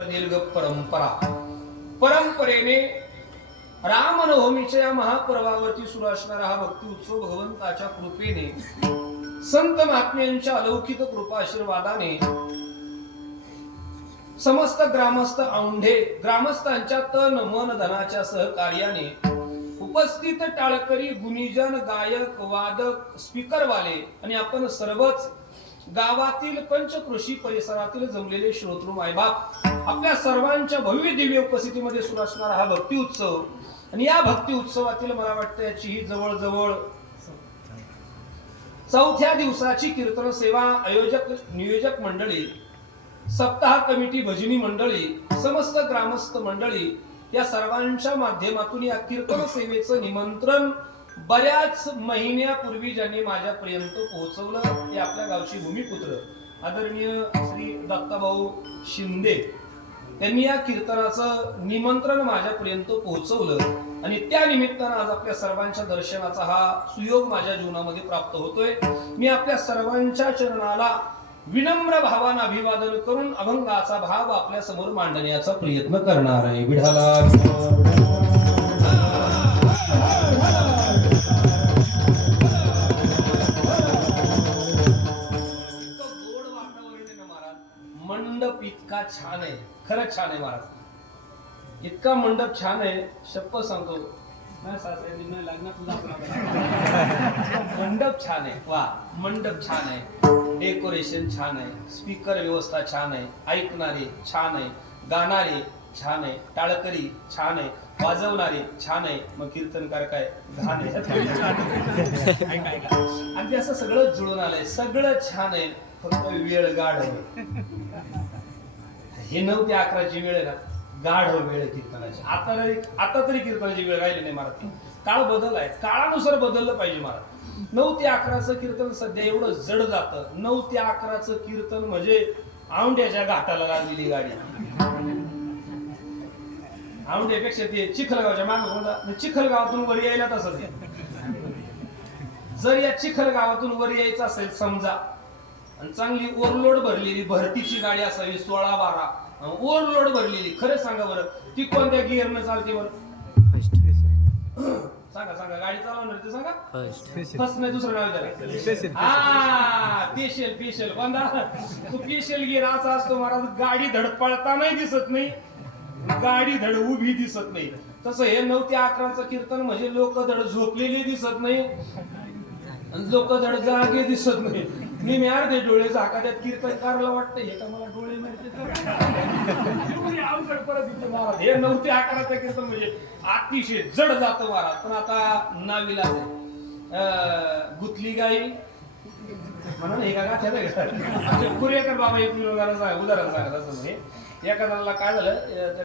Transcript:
दीर्घ परंपरेने रामनवमीच्या या महापर्वावरती सुरू असणारा हा भक्ती उत्सव भगवंताच्या कृपेने संत महात्म्यांच्या अलौकिक कृपा आशीर्वादाने समस्त ग्रामस्थ औंढे ग्रामस्थांच्या तन मन धनाच्या सहकार्याने उपस्थित टाळकरी गुणीजन गायक वादक स्पीकरवाले आणि आपण सर्वच गावातील पंचकृषी परिसरातील जमलेले श्रोतृ मायबाप आपल्या सर्वांच्या भव्य दिव्य उपस्थितीमध्ये सुरू असणारा हा भक्ती उत्सव आणि या भक्ती उत्सवातील मला वाटतं याची ही जवळजवळ चौथ्या दिवसाची कीर्तन सेवा आयोजक नियोजक मंडळी सप्ताह कमिटी भजनी मंडळी समस्त ग्रामस्थ मंडळी या सर्वांच्या माध्यमातून या कीर्तन सेवेचं निमंत्रण बऱ्याच महिन्यापूर्वी ज्यांनी माझ्यापर्यंत पोहोचवलं ते आपल्या गावचे भूमिपुत्र आदरणीय श्री दत्ताभाऊ शिंदे त्यांनी या कीर्तनाचं निमंत्रण माझ्यापर्यंत पोहोचवलं आणि त्या निमित्तानं आज आपल्या सर्वांच्या दर्शनाचा हा सुयोग माझ्या जीवनामध्ये प्राप्त होतोय। मी आपल्या सर्वांच्या चरणाला विनम्र भावानं अभिवादन करून अभंगाचा भाव आपल्या समोर मांडण्याचा प्रयत्न करणार आहे। विढाला मंडप इतका छान आहे, खरंच छान आहे महाराज, इतका मंडप छान आहे शप्पथ सांगतो मंडप छान आहे, वा मंडप छान आहे, डेकोरेशन छान आहे, स्पीकर व्यवस्था छान आहे, ऐकणारे छान आहे, गाणारे छान आहे, टाळकरी छान आहे, वाजवणारे छान आहे, मग कीर्तनकार काय घाण आहे आणि असं सगळं जुळून आलंय, सगळं छान आहे, फक्त वेळ गाढ हे 9 ते 11ची वेळ आहे ना, गाढ वेळ कीर्तनाची। आता तरी कीर्तनाची वेळ राहिली नाही महाराज, काळ बदललाय, काळानुसार बदललं पाहिजे महाराज। 9 ते 11चं कीर्तन सध्या एवढं जड जातं, 9 ते 11चं कीर्तन म्हणजे औंढ्याच्या घाटाला लागलेली गाडी, औंढ्यापेक्षा ते चिखलगावच्या मागे चिखलगावातून वर यायला तसंच जर या चिखलगावातून वर यायचं असेल समजा आणि चांगली ओव्हरलोड भरलेली भरतीची गाडी असावी 16-12 ओव्हरलोड भरलेली, खरं सांगा बरं ती कोणत्या गिअरनं चालते बरं? सांगा गाडी चालवणार ते सांगा, फर्स्ट नाही दुसरं नाव त्याला, हा पेशल कोणता तो पेशल गिअर असा असतो महाराज, गाडी धड पळतानाही दिसत नाही, गाडी धड उभी दिसत नाही। तसं हे 9 ते 11चं कीर्तन म्हणजे लोक धड झोपलेली दिसत नाही, लोक धड जागे दिसत नाही, मी अर्धे डोळे झाकाच्यात कीर्तनकारला वाटतं हे का मला डोळे माहिती अवघड परत महाराज। हे 9 ते 11चं कीर्तन म्हणजे अतिशय जड जातं महाराज, पण आता नाविलाज आहे, गुतली गाई म्हणून हे का गाठ्यात पुरेकर बाबा एक उदाहरण सांगा तसं म्हणजे एखाद्याला काय झालं